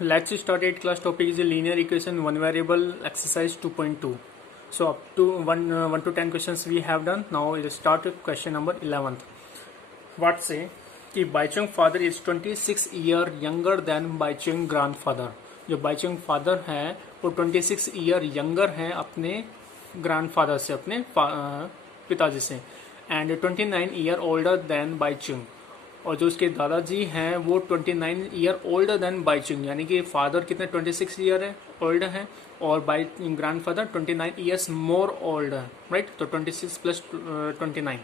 Let's start 8th class topic is a linear equation one variable exercise 2.2. So up to 1 to 10 questions we have done. Now we'll start with question number 11th. What say कि Bhaichung father is 26 year younger than Bhaichung grandfather. जो Bhaichung father है वो 26 year younger है अपने grandfather से, अपने पिताजी से, and 29 year older than Bhaichung. और जो उसके दादाजी हैं वो 29 ईयर ओल्डर देन बाइचुंग, यानी कि फादर कितने 26 ईयर है ओल्ड है और by grandfather 29 years more old है, राइट. तो 26 प्लस 29,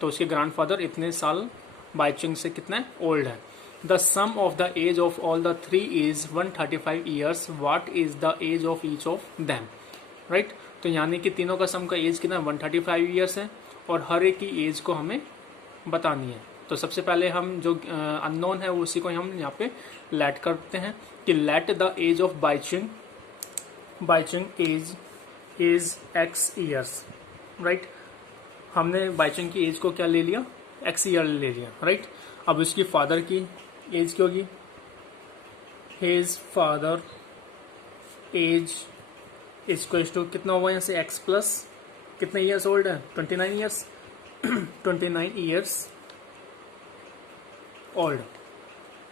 तो उसके ग्रैंडफादर इतने साल बाइचुंग से कितने ओल्ड है. The sum of the age of all the three is 135 years. What is the age of each of them, right. तो यानी कि तीनों का सम का एज कितना 135 ईयर्स है और हर एक की एज को हमें बतानी है. तो सबसे पहले हम जो अननोन है उसी को हम यहाँ पे लेट करते हैं कि let the age of Baichung age is x years, right. हमने बाइचुंग की एज को क्या ले लिया, x ईयर ले लिया, राइट. अब उसकी फादर की एज क्या होगी, his father age equals to कितना होगा यहाँ से x प्लस कितने ईयर्स ओल्ड है 29 years 29 years old,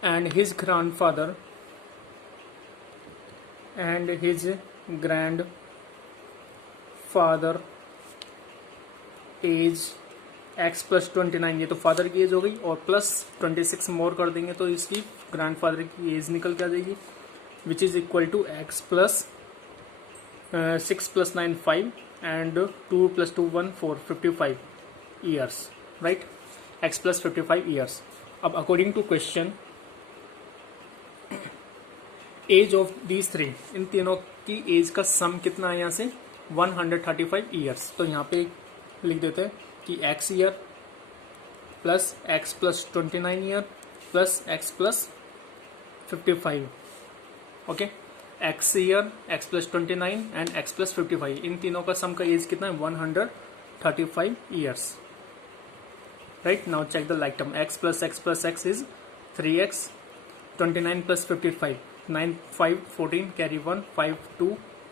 and his grandfather and his grandfather age x plus 29. ये तो फादर की एज हो गई और प्लस 26 मोर कर देंगे तो इसकी ग्रैंडफादर की एज निकल के आ जाएगी, which is equal to x plus 6 plus 9 5 and 2 plus 2 1 4 55 years, right. x plus 55 years. अब according to question age of these three, इन तीनों की एज का सम कितना है यहाँ से 135 ईयर्स. तो यहाँ पे लिख देते हैं कि x year plus x plus 29 year plus x plus 55. Okay, x year x plus 29 and x plus 55, इन तीनों का सम का एज कितना है 135 years, right. Now check the like term. X plus x is 3x. 29 plus 55, 9 5 14 carry 1 5 2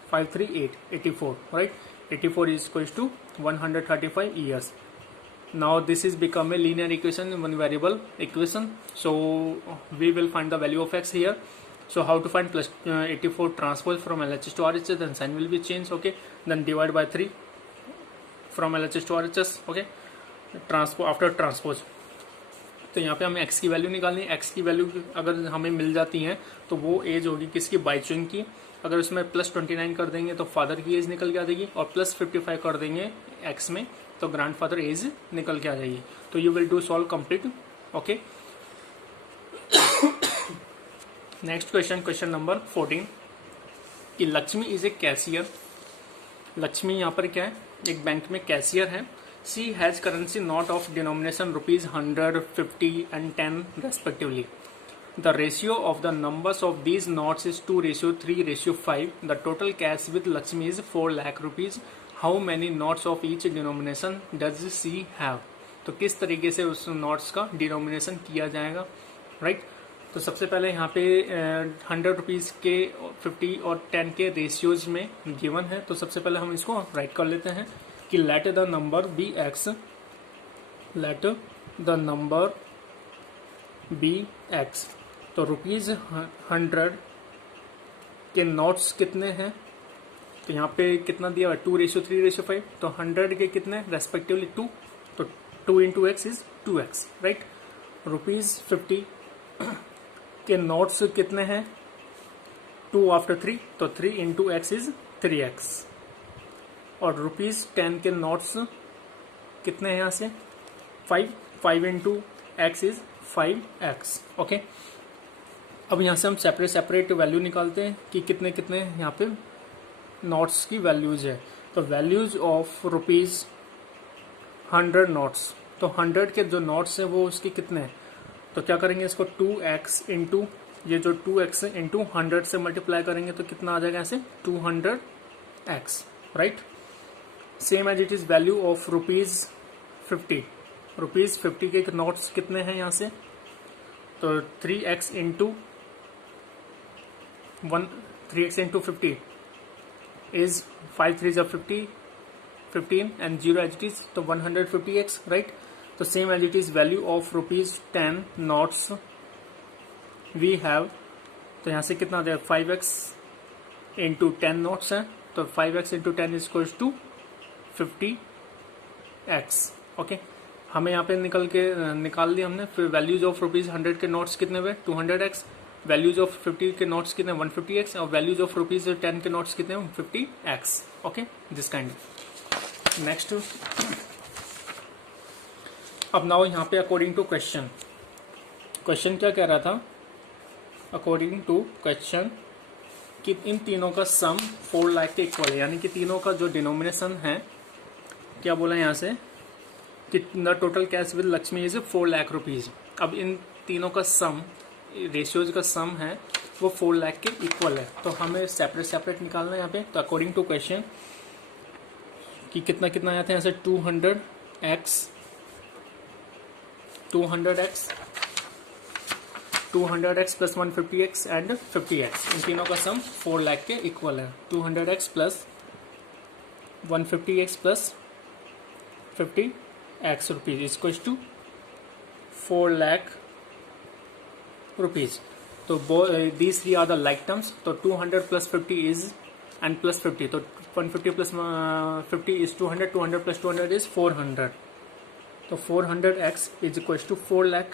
5 3 8 84, right. 84 is equals to 135 years. Now this is become a linear equation, one variable equation. So we will find the value of x here. So how to find plus 84 transpose from LHS to RHS, then sign will be changed, okay. Then divide by 3 from LHS to RHS, okay. After transpose. तो यहाँ पे हमें x की value निकालनी है. x की value अगर हमें मिल जाती है तो वो एज होगी किसकी, बाइचुंग की. अगर उसमें प्लस 29 कर देंगे तो फादर की एज निकल के आ जाएगी और प्लस 55 कर देंगे x में तो ग्रैंडफादर एज निकल के आ जाएगी. तो you will do solve complete, okay. Next question, question number 14 कि Lakshmi is a cashier. Lakshmi यहाँ पर क्या है, एक बैंक में कैशियर है. She has currency note of denomination rupees 100, 50 and 10 respectively. The ratio of the numbers of these notes is 2:3:5. The total cash with Lakshmi is 4 lakh rupees. How many notes of each denomination does she have? तो किस तरीके से उस notes का denomination किया जाएगा, right. तो सबसे पहले यहाँ पे 100 रुपीज़ के 50 और 10 के रेशियोज में गिवन है. तो सबसे पहले हम इसको राइट कर लेते हैं कि let the number be x, let the number be x. तो रुपीज 100 के नोट्स कितने हैं, तो यहाँ पे कितना दिया है 2:3:5. तो 100 के कितने रेस्पेक्टिवली 2, तो 2 into x is 2x, right. Rupees 50 के नोट्स कितने हैं 2 आफ्टर 3, तो 3 इंटू एक्स इज 3x. और रुपीज 10 के नोट्स कितने हैं यहाँ से 5 into x is 5x, okay. अब यहाँ से हम सेपरेट वैल्यू निकालते हैं कि कितने कितने यहाँ पे नोट्स की वैल्यूज है. तो वैल्यूज ऑफ रुपीज 100 नोट्स, तो 100 के जो नोट्स हैं वो उसके कितने हैं, तो क्या करेंगे इसको 2x इंटू ये जो 2x इंटू 100 से मल्टीप्लाई करेंगे तो कितना आ जाएगा ऐसे 200x, right. Same as it is value of rupees 50. Rupees 50 के नोट्स कितने हैं यहाँ से, तो 3x into 3x into 50 is 5 3s are 50, 15 and 0 as it is, तो 150x, right? तो same as it is value of ₹10 notes we have, तो यहाँ से कितना दे 5x into 10 notes है, तो 5x into 10 is equals to 50x, okay. हमें यहाँ पे निकाल दिया हमने। फिर वैल्यूज ऑफ ₹100 के नोट्स कितने हुए 200x, वैल्यूज ऑफ 50 के नोट्स कितने 150x, और वैल्यूज ऑफ ₹10 के नोट्स कितने 50x, okay, this kind. Next, अब नाउ यहाँ पे अकॉर्डिंग टू क्वेश्चन क्या कह रहा था, अकॉर्डिंग टू क्वेश्चन कि इन तीनों का सम 4 लाख के इक्वल है, यानी कि तीनों का जो डिनोमिनेशन है, क्या बोला यहाँ से कि the total cash with Lakshmi is 4 lakh rupees. अब इन तीनों का सम, रेशियोज का सम है वो 4 लाख के इक्वल है, तो हमें सेपरेट निकालना है यहाँ पे। तो अकॉर्डिंग टू क्वेश्चन कि कितना कितना आया था यहाँ से 200x 200x plus 150x and 50x, इन तीनों का सम 4 लाख के इक्वल है। 200x plus 150x plus 50x rupees is equal to 4 lakh rupees. तो these three are the like terms, तो 200 plus 50 इज एंड प्लस 50, तो 150 plus 50 इज 200, 200 plus 200 इज 400, तो 400x is equal to 4 lakh,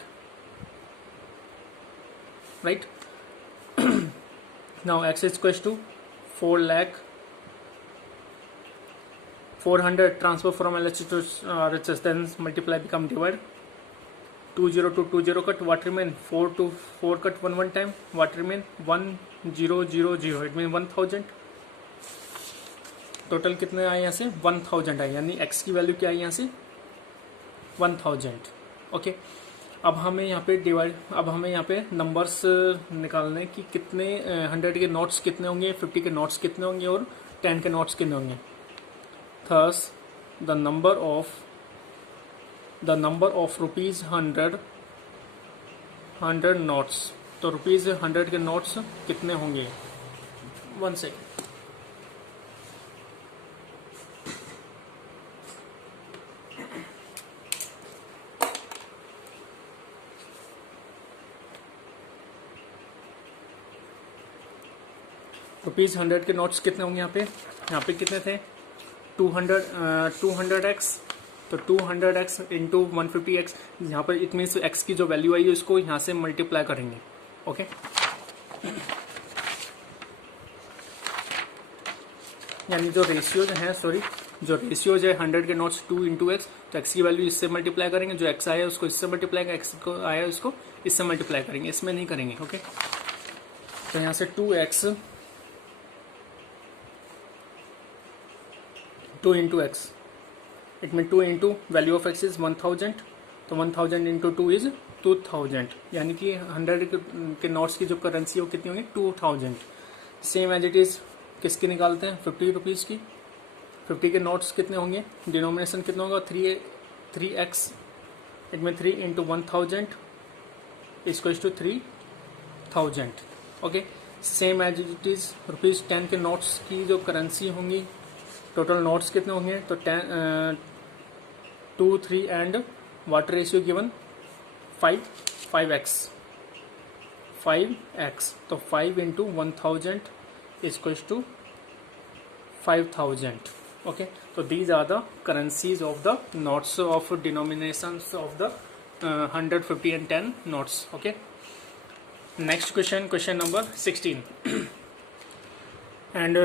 right? Now x is equals to 4 lakh, 400 transfer from LHS to RHS, then multiply become divide, 20 to 20 cut, what remain 4 to 4 cut 1 time, what remain 1000, it means 1000। Total कितने आए यहाँ से 1000 आए, यानी x की value क्या आई यहाँ से 1000, ओके। अब हमें यहाँ पे नंबर्स निकालने कि कितने 100 के नोट्स कितने होंगे, 50 के नोट्स कितने होंगे और 10 के नोट्स कितने होंगे। Thus the number of rupees 100 notes, तो रुपीज 100 के नोट्स कितने होंगे, 1 सेकेंड। ₹100 के नोट्स कितने होंगे यहाँ पे कितने थे 200x, तो 200x इंटू 150x, यहाँ पर इट मीन्स x की जो वैल्यू आई है उसको यहाँ से मल्टीप्लाई करेंगे, ओके। यानी जो रेशियोज है 100 के नोट्स 2 इंटू एक्स, तो x की वैल्यू इससे मल्टीप्लाई करेंगे, जो x आया उसको इससे मल्टीप्लाई करेंगे, x को आया उसको इससे मल्टीप्लाई करेंगे, इसमें नहीं करेंगे, ओके। तो यहाँ से 2x 2 into x, it means 2 into value of x is 1000, तो 1000 into 2 is 2000, यानी कि 100 के नोट्स की जो करेंसी है वो कितनी होगी 2000। सेम एज इट इज किसकी निकालते हैं 50 रुपीज़ की, 50 के नोट्स कितने होंगे, डिनोमिनेशन कितना होगा 3x, it mean 3 into 1000 equals to 3000, okay. Same as it is ₹10 के नोट्स की जो करेंसी होंगी, टोटल नोट्स कितने होंगे, तो 2 3 and what ratio given 5x, तो 5 into 1000 इक्वल्स टू 5000, ओके। तो these are the currencies of the notes of denominations of the 100, 50 and 10 notes, okay. Next question number 16 and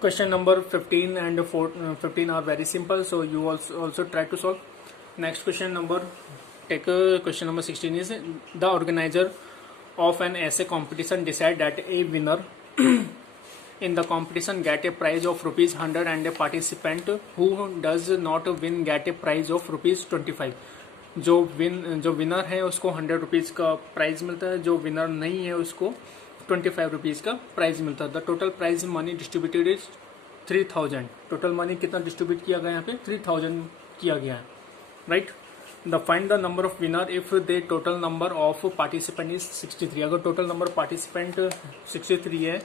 question number 15 and 15 are very simple, so you also try to solve. Next question number, question number 16 is the organizer of an essay competition decide that a winner in the competition get a prize of ₹100 and a participant who does not win get a prize of ₹25. जो winner है उसको 100 rupees का prize मिलता है, जो winner नहीं है उसको 25 रुपीज़ का प्राइज मिलता है। The total prize money distributed is 3000। Total money कितना डिस्ट्रीब्यूट किया गया यहाँ पे 3000 किया गया है, right. The find the number of winner if the total number of participant is 63। अगर टोटल नंबर पार्टिसिपेंट 63 है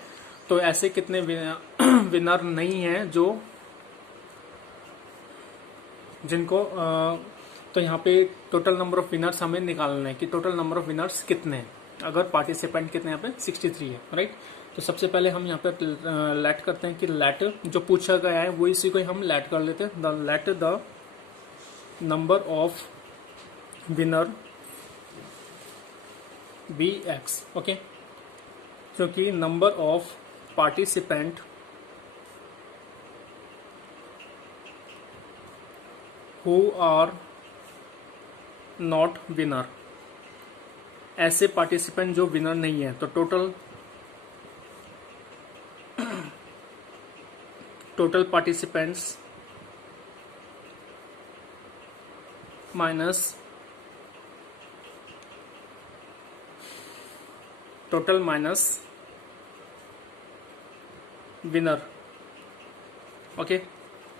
तो ऐसे कितने विनर नहीं है जो जिनको तो यहाँ पे टोटल नंबर ऑफ विनर्स हमें निकालना है कि टोटल नंबर ऑफ विनर्स कितने हैं अगर पार्टिसिपेंट कितने यहाँ पे 63 है, राइट। तो सबसे पहले हम यहाँ पे लेट करते हैं कि लेट जो पूछा गया है वो इसी को हम लेट कर लेते हैं। The let the number of winner be X, okay, क्योंकि number of participant who are not winner, ऐसे पार्टिसिपेंट जो विनर नहीं है, तो total participants minus total minus winner, okay.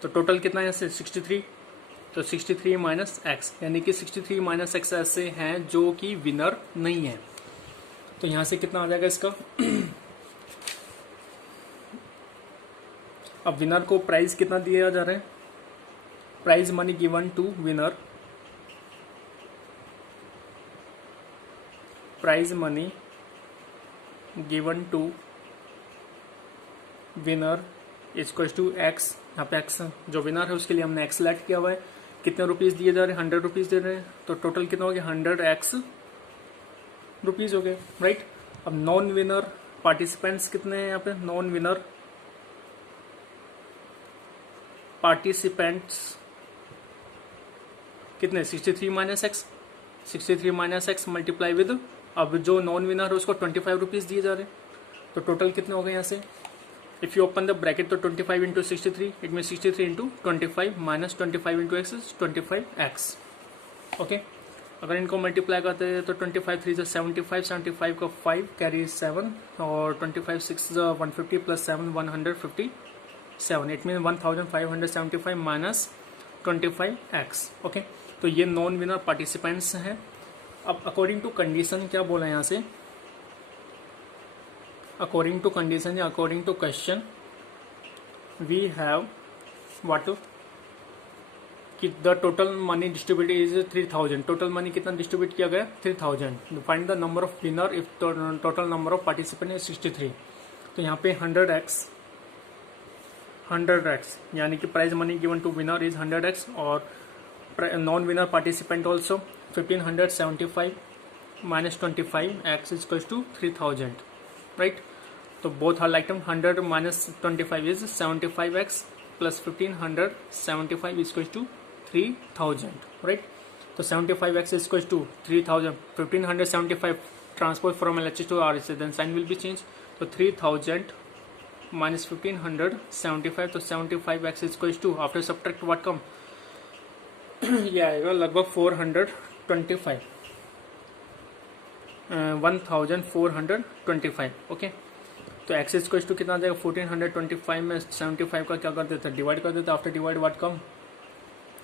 तो टोटल कितना है 63, तो 63 माइनस एक्स, यानी कि 63 माइनस एक्स ऐसे हैं जो कि विनर नहीं है। तो यहां से कितना आ जाएगा इसका अब विनर को प्राइज कितना दिया जा रहा है, prize money given to winner, prize money given to winner equal to x. यहाँ पे एक्स जो विनर है उसके लिए हमने एक्स लेट किया हुआ है। कितने रुपीज दिए जा रहे हैं, 100 रुपीज दे रहे हैं, तो टोटल कितना हो गया 100 एक्स रुपीज हो गए, राइट। अब नॉन विनर पार्टिसिपेंट्स कितने हैं यहाँ पे, नॉन विनर पार्टिसिपेंट्स कितने 63 minus x, 63 minus x multiply with, अब जो नॉन विनर है उसको 25 रुपीज दिए जा रहे हैं, तो टोटल कितने हो गए यहाँ से। If you open the bracket तो 25 into 63 it mean 63 into 25 minus 25 into x 25 x, okay. अगर इनको मल्टीप्लाई करते हैं तो 25 3 75, 75 का 5 कैरी 7 और 25 6 150 plus 7 157, it mean 1575 minus 25 x, okay. तो ये नॉन विनर पार्टिसिपेंट्स हैं। अब अकॉर्डिंग टू कंडीशन क्या बोला है यहाँ से, अकॉर्डिंग टू कंडीशन या according to question we have what कि the total money distributed is 3000, total money कितना डिस्ट्रीब्यूट किया गया 3000। Find the number of winner if total number of participant is 63। तो यहाँ पे 100x यानी कि prize money given to winner is 100x और non winner participant also 1575 minus 25x is equal to 3000, right. तो both are like term 100 minus 25 is 75x plus 1575 is equal to 3000, right. तो 75x is equals to 3000, 1575 transfer from LHS to RHS, then sign will be changed. So 3000 minus 1575, तो 75x is equals to after subtract what come ये आएगा लगभग 425 1425, okay. तो x is equals to कितना आ जाएगा 1425 में 75 का क्या कर देते हैं डिवाइड कर देते हैं, after divide what come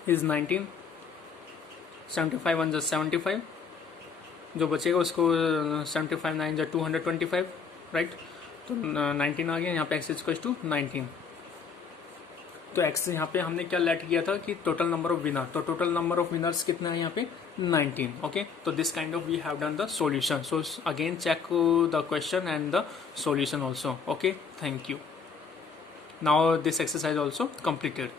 is 19, 75 1 75, जो बचेगा उसको 75 9 225, राइट। तो 19 आ गया यहाँ पे x इज इक्वल टू 19। तो x यहाँ पे हमने क्या लेट किया था कि टोटल नंबर ऑफ विनर, तो टोटल नंबर ऑफ विनर्स कितना है यहाँ पे 19, ओके। तो this kind of we have done the solution. So again check the question and the solution also, okay. Thank you. Now this exercise also completed.